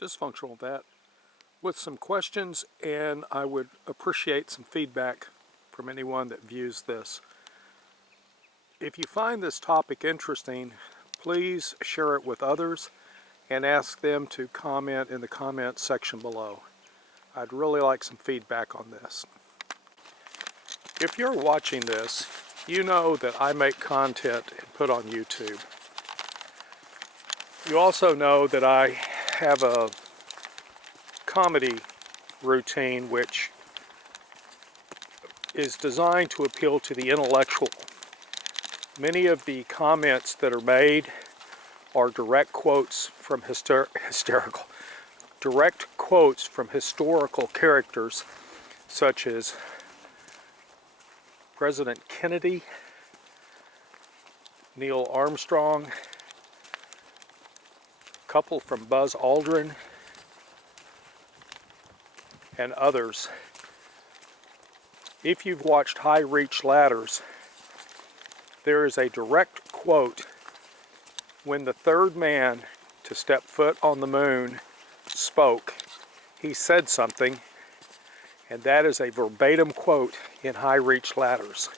Dysfunctional Vet with some questions, and I would appreciate some feedback from anyone that views this. If you find this topic interesting, please share it with others and ask them to comment in the comments section below. I'd really like some feedback on this. If you're watching this, you know that I make content and put on YouTube. You also know that I have a comedy routine which is designed to appeal to the intellectual. Many of the comments that are made are direct quotes from historical characters such as President Kennedy, Neil Armstrong, a couple from Buzz Aldrin, and others. If you've watched High Reach Ladders, there is a direct quote when the third man to step foot on the moon spoke. He said something, and that is a verbatim quote in High Reach Ladders.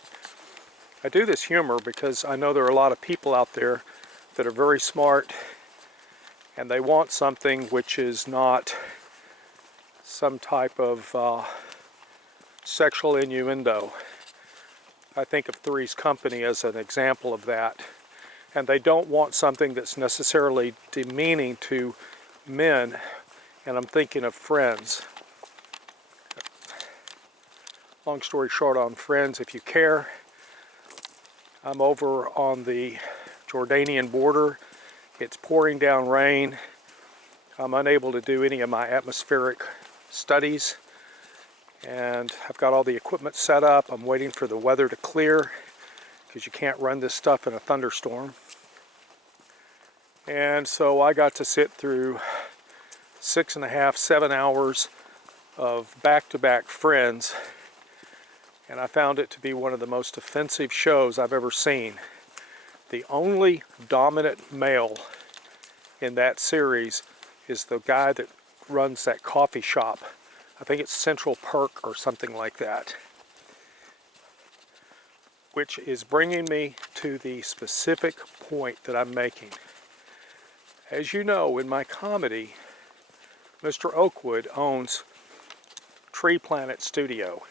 I do this humor because I know there are a lot of people out there that are very smart and they want something which is not some type of sexual innuendo. I think of Three's Company as an example of that. And they don't want something that's necessarily demeaning to men, and I'm thinking of Friends. Long story short on Friends, if you care, I'm over on the Jordanian border. It's pouring down rain. I'm unable to do any of my atmospheric studies, and I've got all the equipment set up. I'm waiting for the weather to clear because you can't run this stuff in a thunderstorm. And so I got to sit through 6.5, 7 hours of back-to-back Friends, and I found it to be one of the most offensive shows I've ever seen. The only dominant male in that series is the guy that runs that coffee shop. I think it's Central Perk or something like that. Which is bringing me to the specific point that I'm making. As you know, in my comedy, Mr. Oakwood owns Tree Planet Studio,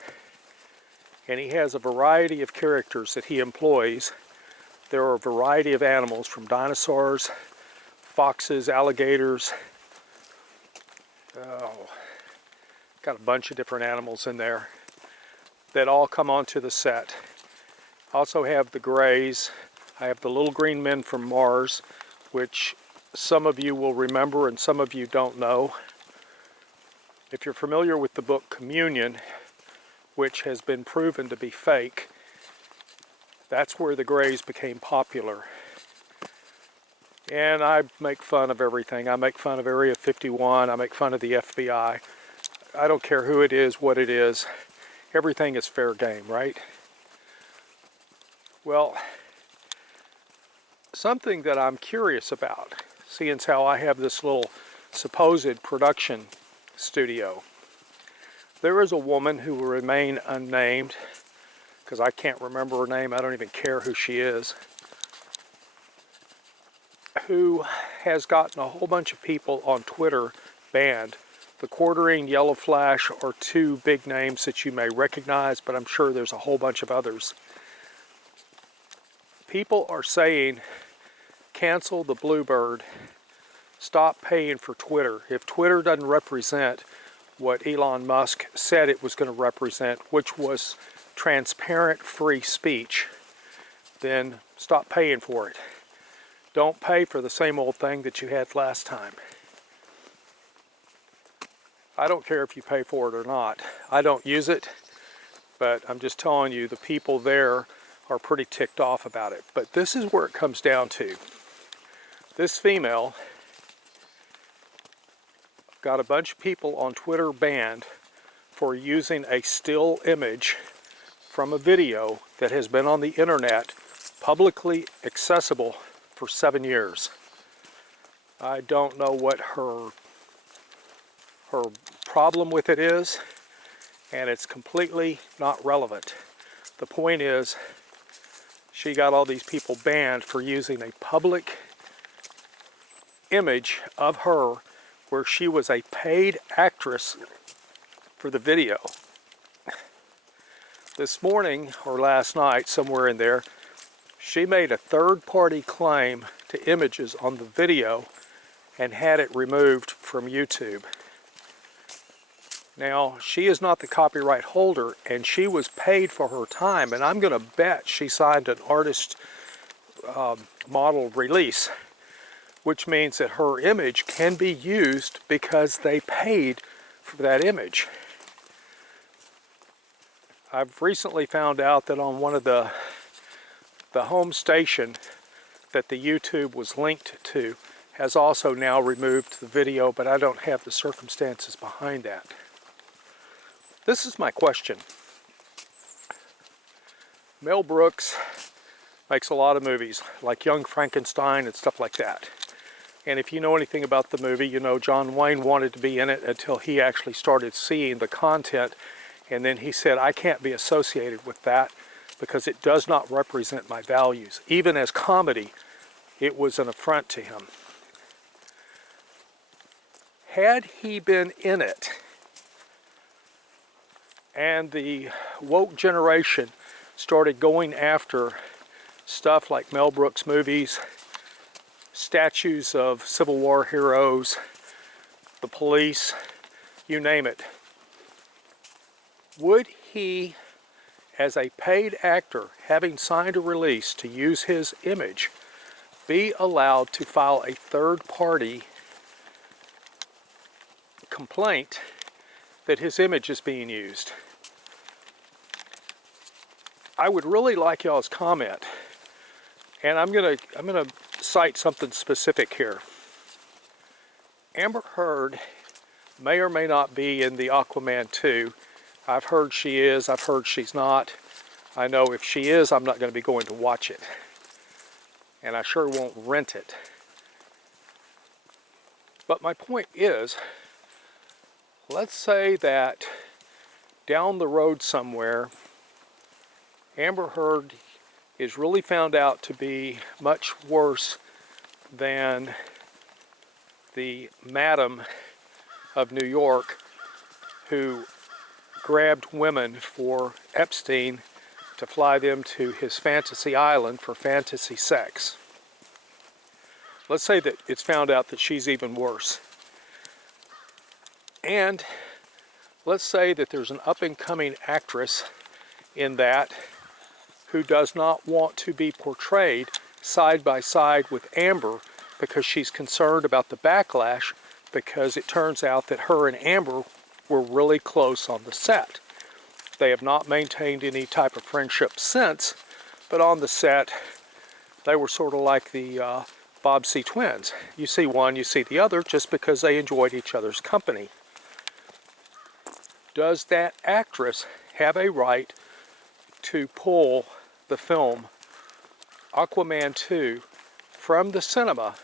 and he has a variety of characters that he employs. There are a variety of animals, from dinosaurs, foxes, alligators. Got a bunch of different animals in there that all come onto the set. I also have the Greys. I have the Little Green Men from Mars, which some of you will remember and some of you don't know. If you're familiar with the book Communion, which has been proven to be fake, that's where the Greys became popular. And I make fun of everything. I make fun of Area 51. I make fun of the FBI. I don't care who it is, what it is. Everything is fair game, right? Well, something that I'm curious about, seeing as how I have this little supposed production studio. There is a woman who will remain unnamed, because I can't remember her name, I don't even care who she is, who has gotten a whole bunch of people on Twitter banned. The Quartering, Yellow Flash are two big names that you may recognize, but I'm sure there's a whole bunch of others. People are saying, cancel the Bluebird, stop paying for Twitter. If Twitter doesn't represent what Elon Musk said it was going to represent, which was transparent free speech, then stop paying for it. Don't pay for the same old thing that you had last time. I don't care if you pay for it or not. I don't use it, but I'm just telling you, the people there are pretty ticked off about it. But this is where it comes down to. This female got a bunch of people on Twitter banned for using a still image from a video that has been on the internet, publicly accessible, for 7 years. I don't know what her her problem with it is, and it's completely not relevant. The point is, she got all these people banned for using a public image of her where she was a paid actress for the video. This morning, or last night, somewhere in there, she made a third-party claim to images on the video and had it removed from YouTube. Now, she is not the copyright holder, and she was paid for her time, and I'm going to bet she signed an artist model release, which means that her image can be used because they paid for that image. I've recently found out that on one of the home station that the YouTube was linked to has also now removed the video, but I don't have the circumstances behind that. This is my question. Mel Brooks makes a lot of movies, like Young Frankenstein and stuff like that. And if you know anything about the movie, you know John Wayne wanted to be in it until he actually started seeing the content, and then he said, I can't be associated with that because it does not represent my values. Even as comedy, it was an affront to him. Had he been in it, and the woke generation started going after stuff like Mel Brooks movies, statues of Civil War heroes, the police, you name it, would he, as a paid actor, having signed a release to use his image, be allowed to file a third-party complaint that his image is being used? I would really like y'all's comment, and I'm gonna cite something specific here. Amber Heard may or may not be in the Aquaman 2. I've heard she is, I've heard she's not. I know if she is, I'm not going to be going to watch it. And I sure won't rent it. But my point is, let's say that down the road somewhere, Amber Heard is really found out to be much worse than the Madam of New York who grabbed women for Epstein to fly them to his fantasy island for fantasy sex. Let's say that it's found out that she's even worse. And let's say that there's an up-and-coming actress in that who does not want to be portrayed side by side with Amber because she's concerned about the backlash, because it turns out that her and Amber were really close on the set. They have not maintained any type of friendship since, but on the set, they were sort of like the Bobbsey twins. You see one, you see the other, just because they enjoyed each other's company. Does that actress have a right to pull the film Aquaman 2 from the cinema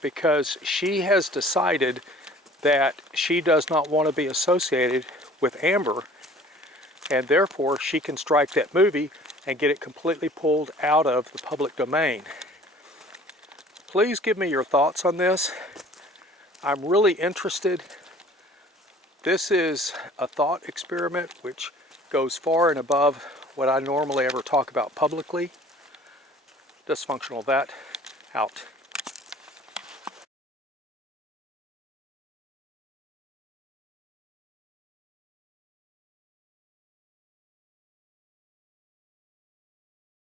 because she has decided that she does not want to be associated with Amber, and therefore she can strike that movie and get it completely pulled out of the public domain? Please give me your thoughts on this. I'm really interested. This is a thought experiment which goes far and above what I normally ever talk about publicly. Dysfunctional Vet, out.